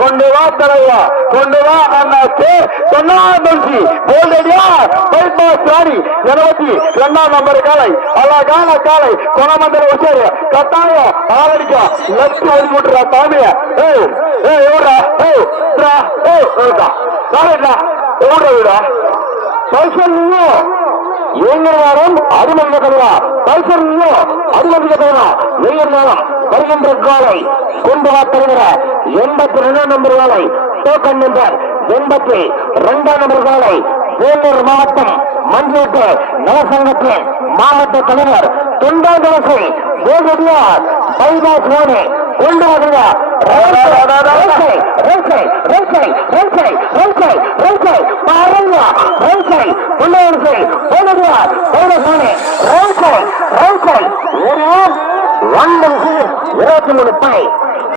கொண்டு வா தலைவா, கொண்டு வா அண்ணாச்சு. தொண்ணாந்தொன்சி போல்டடியா பைபாஸ் ராணி 72 நம்பர் காலை, அழகான காலை, குணமந்திர உச்சேரி கட்டாயம் ஆரடிக்கும். லெப்ட் ஒதுக்கி விட்டுறா தாமிய. எவ்வளோ வீடா பைசல் நீயும் இளைஞர்வாரம் அனுமதிக்க தருவா. பைசல் நீயும் அனுமதிக்க தருவா. இளைஞர்வாரம் வருகின்ற காலை கொண்டு வா தருகிற 82 நம்பர் காலை, டோக்கன் நம்பர் 82 நம்பர் காலை, வேலூர் மாவட்டம் மஞ்சோட்டு நலசங்கத்தின் மாவட்ட தலைவர் தொண்டாதரசை போகடியார் பைபாஸ் ரோடு கொண்டு வருகிறார். ஒரு 23 பை